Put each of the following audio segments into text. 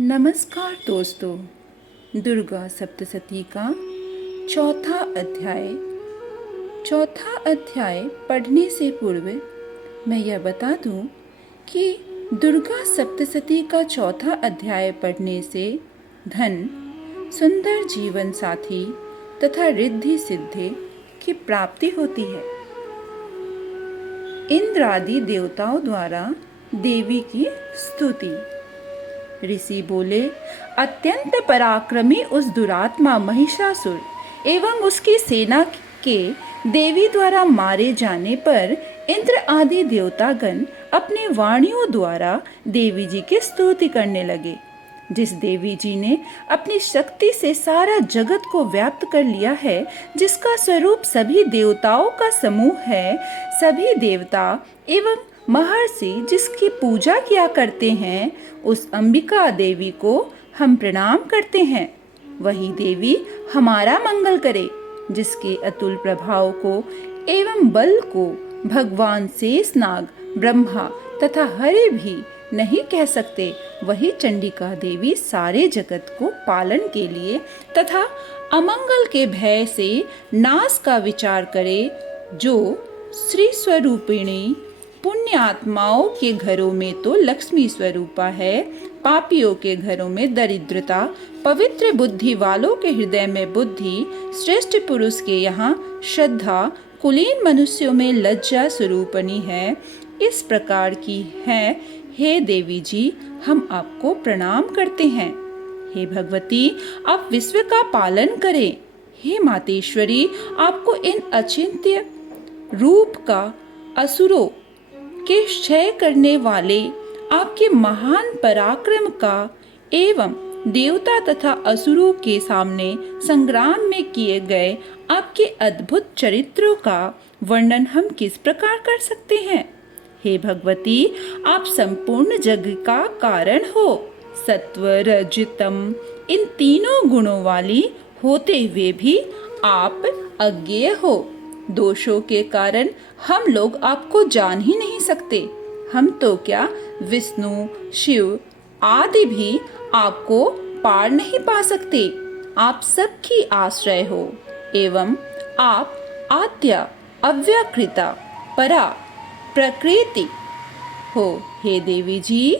नमस्कार दोस्तों। दुर्गा सप्तशती का चौथा अध्याय। चौथा अध्याय पढ़ने से पूर्व मैं यह बता दूं कि दुर्गा सप्तशती का चौथा अध्याय पढ़ने से धन, सुंदर जीवन साथी तथा रिद्धि सिद्धि की प्राप्ति होती है। इंद्र आदि देवताओं द्वारा देवी की स्तुति। ऋषि बोले, अत्यंत पराक्रमी उस दुरात्मा महिषासुर एवं उसकी सेना के देवी द्वारा मारे जाने पर इंद्र आदि देवतागण अपनी वाणियों द्वारा देवी जी की स्तुति करने लगे। जिस देवी जी ने अपनी शक्ति से सारा जगत को व्याप्त कर लिया है, जिसका स्वरूप सभी देवताओं का समूह है, सभी देवता एवं महर्षि जिसकी पूजा किया करते हैं, उस अंबिका देवी को हम प्रणाम करते हैं। वही देवी हमारा मंगल करे। जिसके अतुल प्रभाव को एवं बल को भगवान शेषनाग, ब्रह्मा तथा हरि भी नहीं कह सकते, वही चंडिका देवी सारे जगत को पालन के लिए तथा अमंगल के भय से नाश का विचार करे। जो श्री स्वरूपिणी पुण्य आत्माओं के घरों में तो लक्ष्मी स्वरूपा है, पापियों के घरों में दरिद्रता, पवित्र बुद्धि वालों के हृदय में बुद्धि, श्रेष्ठ पुरुष के यहाँ श्रद्धा, कुलीन मनुष्यों में लज्जा स्वरूपणी है। इस प्रकार की है। हे देवी जी, हम आपको प्रणाम करते हैं। हे भगवती, आप विश्व का पालन करें। हे मातेश्वरी, आपको इन अचिंत्य रूप का असुरों के क्षय करने वाले आपके महान पराक्रम का एवं देवता तथा असुरों के सामने संग्राम में किए गए आपके अद्भुत चरित्रों का वर्णन हम किस प्रकार कर सकते हैं। हे भगवती, आप संपूर्ण जग का कारण हो। सत्व, रज, तम इन तीनों गुणों वाली होते हुए भी आप अज्ञेय हो। दोषों के कारण हम लोग आपको जान ही नहीं सकते। हम तो क्या, विष्णु, शिव आदि भी आपको पार नहीं पा सकते। आप सबकी आश्रय हो एवं आप आद्या, अव्यकृता, परा, प्रकृति हो। हे देवी जी,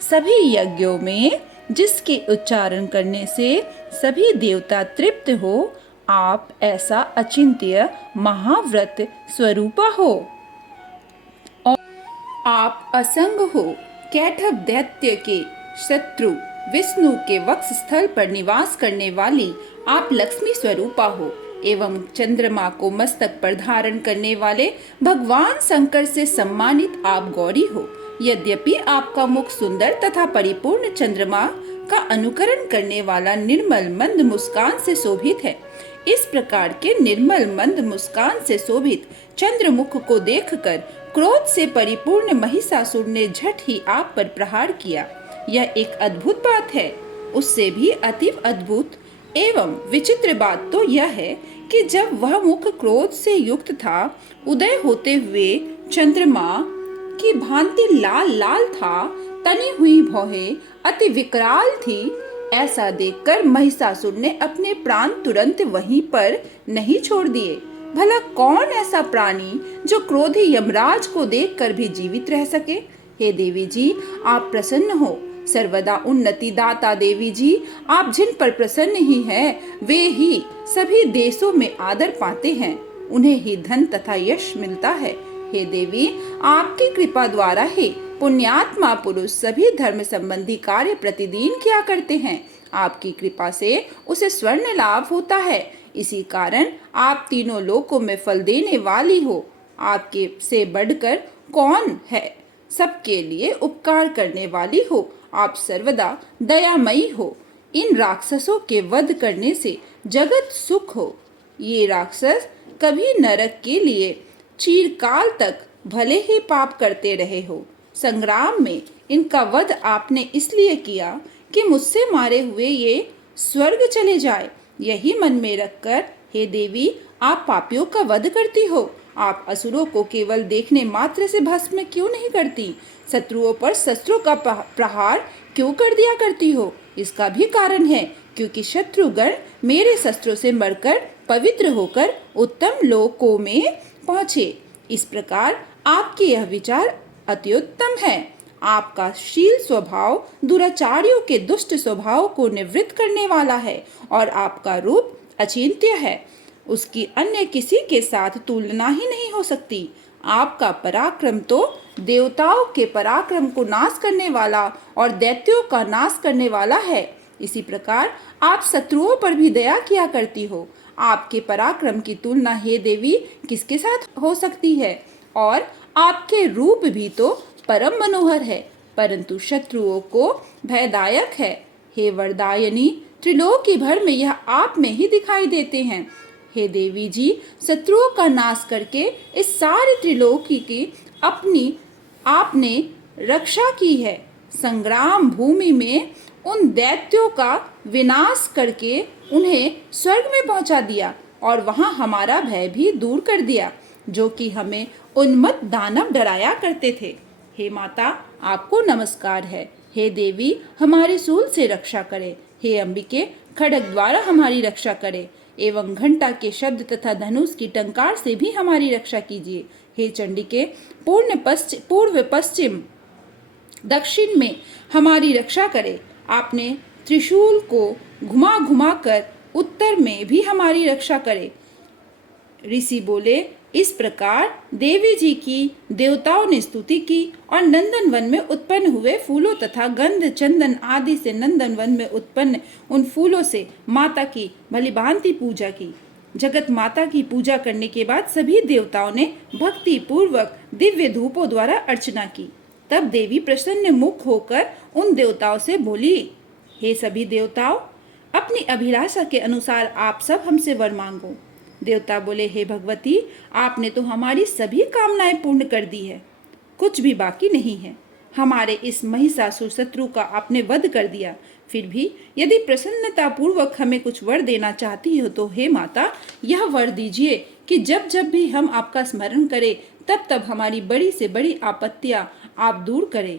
सभी यज्ञों में जिसके उच्चारण करने से सभी देवता तृप्त हो, आप ऐसा अचिंत्य महाव्रत स्वरूपा हो। और आप असंग हो। कैटभ दैत्य के शत्रु विष्णु के वक्ष स्थल पर निवास करने वाली आप लक्ष्मी स्वरूपा हो एवं चंद्रमा को मस्तक पर धारण करने वाले भगवान शंकर से सम्मानित आप गौरी हो। यद्यपि आपका मुख सुंदर तथा परिपूर्ण चंद्रमा का अनुकरण करने वाला निर्मल मंद मुस्कान से शोभित है। इस प्रकार के निर्मल मंद मुस्कान से शोभित चंद्रमुख को देखकर क्रोध से परिपूर्ण महिषासुर ने झट ही आप पर प्रहार किया। यह एक अद्भुत बात है। उससे भी अतीव अद्भुत एवं विचित्र बात तो यह है कि जब वह मुख क्रोध से युक्त था, उदय होते हुए चंद्रमा की भांति लाल लाल था, तनी हुई भौहें अति विकराल थी। ऐसा देखकर महिषासुर ने अपने प्राण तुरंत वहीं पर नहीं छोड़ दिए। भला कौन ऐसा प्राणी जो क्रोधी यमराज को देखकर भी जीवित रह सके। हे देवी जी, आप प्रसन्न हो। सर्वदा उन्नति दाता देवी जी, आप जिन पर प्रसन्न ही हैं, वे ही सभी देशों में आदर पाते हैं। उन्हें ही धन तथा यश मिलता है। हे देवी, आपकी कृपा द्वारा ही पुण्यात्मा पुरुष सभी धर्म संबंधी कार्य प्रतिदिन किया करते हैं। आपकी कृपा से उसे स्वर्ण लाभ होता है। इसी कारण आप तीनों लोकों में फल देने वाली हो। आपके से बढ़कर कौन है। सबके लिए उपकार करने वाली हो। आप सर्वदा दयामयी हो। इन राक्षसों के वध करने से जगत सुख हो। ये राक्षस कभी नरक के लिए चिरकाल तक भले ही पाप करते रहे हो। संग्राम में इनका वध आपने इसलिए किया कि मुझसे मारे हुए ये स्वर्ग चले जाए। यही मन में रखकर हे देवी, आप पापियों का वध करती हो आप असुरों को केवल देखने मात्र से भस्म क्यों नहीं करती? शत्रुओं पर शस्त्रों का प्रहार क्यों कर दिया करती हो? इसका भी कारण है, क्योंकि शत्रुगण मेरे शस्त्रों से मरकर पवित्र होकर उत्तम लोकों में पहुँचे। इस प्रकार आपके यह विचार अत्युत्तम है। आपका शील स्वभाव दुराचारियों के दुष्ट स्वभाव को निवृत्त करने वाला है और आपका रूप अचिंत्य है। उसकी अन्य किसी के साथ तुलना ही नहीं हो सकती। आपका पराक्रम तो देवताओं के पराक्रम को नाश करने वाला और दैत्यों का नाश करने वाला है। इसी प्रकार आप शत्रुओं पर भी दया किया करती हो। आपके पराक्रम की तुलना हे देवी किसके साथ हो सकती है? और आपके रूप भी तो परम मनोहर है, परंतु शत्रुओं को भयदायक है। हे वरदायनी, त्रिलोकी भर में यह आप में ही दिखाई देते हैं। हे देवी जी, शत्रुओं का नाश करके इस सारे त्रिलोकी की अपनी आपने रक्षा की है। संग्राम भूमि में उन दैत्यों का विनाश करके उन्हें स्वर्ग में पहुंचा दिया और वहां हमारा भय भी दूर कर दिया, जो कि हमें उन्मत्त दानव डराया करते थे। हे माता, आपको नमस्कार है। हे देवी, हमारे शूल से रक्षा करे। हे अंबिके, खड्ग द्वारा हमारी रक्षा करे एवं घंटा के शब्द तथा धनुष की टंकार से भी हमारी रक्षा कीजिए। हे चंडिके, पूर्व पश्चिम दक्षिण में हमारी रक्षा करे। आपने त्रिशूल को घुमा घुमा कर उत्तर में भी हमारी रक्षा करे। ऋषि बोले, इस प्रकार देवी जी की देवताओं ने स्तुति की और नंदन वन में उत्पन्न हुए फूलों तथा गंध चंदन आदि से नंदन वन में उत्पन्न उन फूलों से माता की भलीभांति पूजा की। जगत माता की पूजा करने के बाद सभी देवताओं ने भक्ति पूर्वक दिव्य धूपों द्वारा अर्चना की। तब देवी प्रसन्न मुख होकर उन देवताओं से बोली, हे सभी देवताओं, अपनी अभिलाषा के अनुसार आप सब हमसे वर मांगो। देवता बोले, हे भगवती, आपने तो हमारी सभी कामनाएं पूर्ण कर दी है, कुछ भी बाकी नहीं है। हमारे इस महिषासुर शत्रु का आपने वध कर दिया। फिर भी यदि प्रसन्नता पूर्वक हमें कुछ वर देना चाहती हो तो हे माता, यह वर दीजिए कि जब जब भी हम आपका स्मरण करें तब तब हमारी बड़ी से बड़ी आपत्तियां आप दूर करें।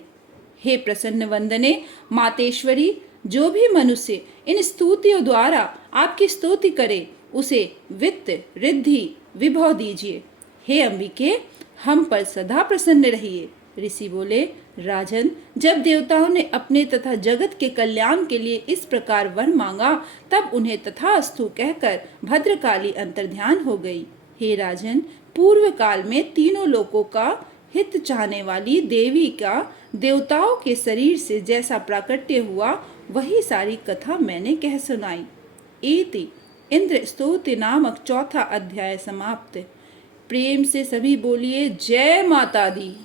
हे प्रसन्न वंदने मातेश्वरी, जो भी मनुष्य इन स्तुतियों द्वारा आपकी स्तुति करे उसे वित्त रिद्धि विभव दीजिए। हे अंबिके, हम पर सदा प्रसन्न रहिए। ऋषि बोले, राजन, जब देवताओं ने अपने तथा जगत के कल्याण के लिए इस प्रकार वर मांगा तब उन्हें तथास्तु कहकर भद्रकाली अंतर्ध्यान हो गई। हे राजन, पूर्व काल में तीनों लोकों का हित चाहने वाली देवी का देवताओं के शरीर से जैसा प्राकट्य हुआ वही सारी कथा मैंने कह सुनाई। इति इंद्र स्तुति नामक चौथा अध्याय समाप्त। प्रेम से सभी बोलिए जय माता दी।